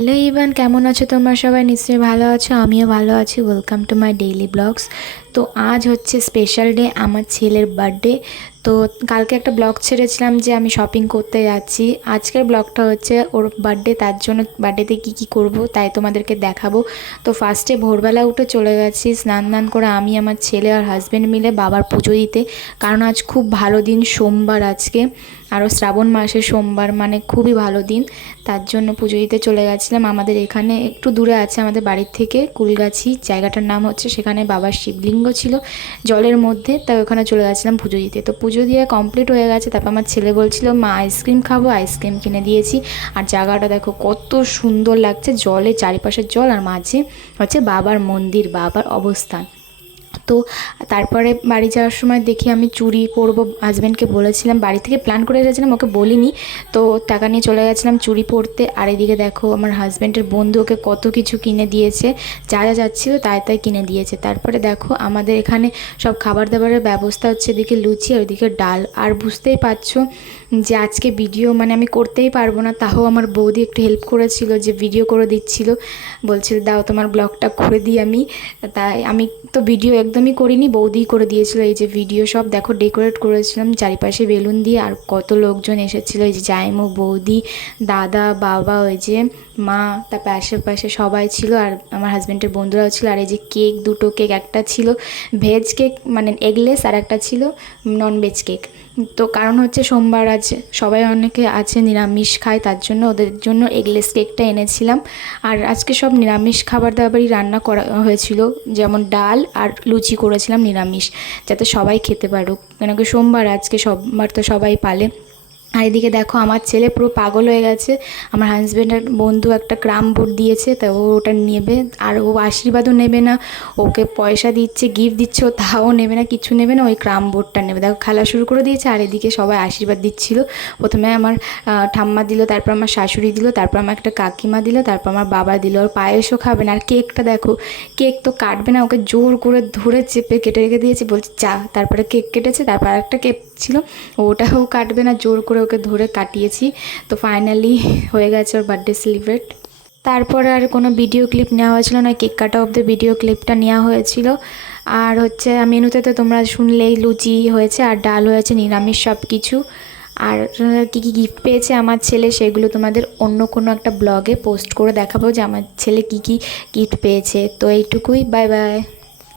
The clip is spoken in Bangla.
হ্যালো ইভান, কেমন আছো তোমরা সবাই? নিশ্চয়ই ভালো আছো, আমিও ভালো আছি। Welcome to my daily blogs. তো আজ হচ্ছে স্পেশাল ডে, আমার ছেলের বার্থডে। তো কালকে একটা ব্লগ ছেড়েছিলাম যে আমি শপিং করতে যাচ্ছি। আজকের ব্লগটা হচ্ছে ওর বার্থডে, তার জন্য বার্থডেতে কী করব তাই তোমাদেরকে দেখাবো। তো ফার্স্টে ভোরবেলা উঠে চলে গেছি স্নান করে আমি, আমার ছেলে আর হাজব্যান্ড মিলে বাবার পুজো দিতে। কারণ আজ খুব ভালো দিন, সোমবার আজকে, আরও শ্রাবণ মাসের সোমবার, মানে খুবই ভালো দিন। তার জন্য পুজো দিতে চলে গেছিলাম। আমাদের এখানে একটু দূরে আছে আমাদের বাড়ির থেকে, কুলগাছি জায়গাটার নাম হচ্ছে। সেখানে বাবার শিবলিঙ্গ ছিল জলের মধ্যে, তাই ওখানে চলে গেছিলাম পুজো দিতে। তো পুজো দিয়ে কমপ্লিট হয়ে গেছে। তারপর আমার ছেলে বলছিল মা আইসক্রিম খাবো, আইসক্রিম কিনে দিয়েছি। আর জায়গাটা দেখো কত সুন্দর লাগছে, জলে চারিপাশের জল, আর মাঝে হচ্ছে বাবার মন্দির, বাবার অবস্থান। তো তারপরে বাড়ি যাওয়ার সময় দেখি আমি চুড়ি পরবো, হাজব্যান্ডকে বলেছিলাম, বাড়ি থেকে প্ল্যান করে গেছিলাম, ওকে বলিনি। তো টাকা নিয়ে চলে গেছিলাম চুড়ি পরতে। আর এদিকে দেখো আমার হাজব্যান্ডের বন্ধু ওকে কত কিছু কিনে দিয়েছে, যা যা যাচ্ছিলো তাই কিনে দিয়েছে। তারপরে দেখো আমাদের এখানে সব খাবার দাবারের ব্যবস্থা হচ্ছে, এদিকে লুচি আর ওইদিকে ডাল। আর বুঝতেই পারছো যে আজকে ভিডিও মানে আমি করতেই পারবো না, তাও আমার বৌদি একটু হেল্প করেছিল, যে ভিডিও করে দিচ্ছিল, বলছিল দাও তোমার ব্লগটা করে দিই আমি। তাই আমি তো ভিডিও একদমই করিনি, বৌদিই করে দিয়েছিল। এই যে ভিডিও সব দেখো ডেকোরেট করেছিলাম চারিপাশে বেলুন দিয়ে, আর কত লোকজন এসেছিলো, এই যে জাইমু, বৌদি, দাদা, বাবা, ওই যে মা, তারপর আশেপাশে সবাই ছিল, আর আমার হাজব্যান্ডের বন্ধুরাও ছিল। আর এই যে কেক, দুটো কেক, একটা ছিল ভেজ কেক মানে এগলেস, আর একটা ছিল নন ভেজ কেক। তো কারণ হচ্ছে সোমবার আছে, সবাই অনেকে আছে নিরামিষ খায়, তার জন্য ওদের জন্য এগলেস কেকটা এনেছিলাম। আর আজকে সব নিরামিষ খাবার দাবারই রান্না করা হয়েছিল, যেমন ডাল আর লুচি করেছিলাম নিরামিষ, যাতে সবাই খেতে পারুক, কেন কি সোমবার আজকে, সোমবার তো সবাই পালে। আর এদিকে দেখো আমার ছেলে পুরো পাগল হয়ে গেছে। আমার হাজব্যান্ডের বন্ধু একটা ক্রাম বোর্ড দিয়েছে, তা ও ওটা নেবে, আর ও আশীর্বাদও নেবে না। ওকে পয়সা দিচ্ছে, গিফট দিচ্ছে, ও তাও নেবে না, কিছু নেবে না, ওই ক্রাম বোর্ডটা নেবে। দেখো খেলা শুরু করে দিয়েছে। আর এদিকে সবাই আশীর্বাদ দিচ্ছিল। প্রথমে আমার ঠাম্মা দিল, তারপর আমার শাশুড়ি দিল, তারপর আমার একটা কাকিমা দিল, তারপর আমার বাবা দিল। ওর পায়েসও খাবে না। আর কেকটা দেখো, কেক তো কাটবে না, ওকে জোর করে ধরে চেপে কেটে রেখে দিয়েছে, বলছে চা। তারপরে কেক কেটেছে, তারপর একটা কেক ছিল, ওটাও কাটবে না, জোর করে ওকে ধরে কাটিয়েছি। তো ফাইনালি হয়ে গেছে ওর বার্থডে সেলিব্রেট। তারপরে আর কোনো ভিডিও ক্লিপ নেওয়া হয়েছিল না, কেক কাটা অবধি ভিডিও ক্লিপটা নেওয়া হয়েছিল। আর হচ্ছে মেনুতে তো তোমরা শুনলেই, লুচি হয়েছে আর ডাল হয়েছে, নিরামিষ সব কিছু। আর কী কী গিফট পেয়েছে আমার ছেলে সেগুলো তোমাদের অন্য কোনো একটা ব্লগে পোস্ট করে দেখাবো, যে আমার ছেলে কী কী গিফট পেয়েছে। তো এইটুকুই, বাই বাই।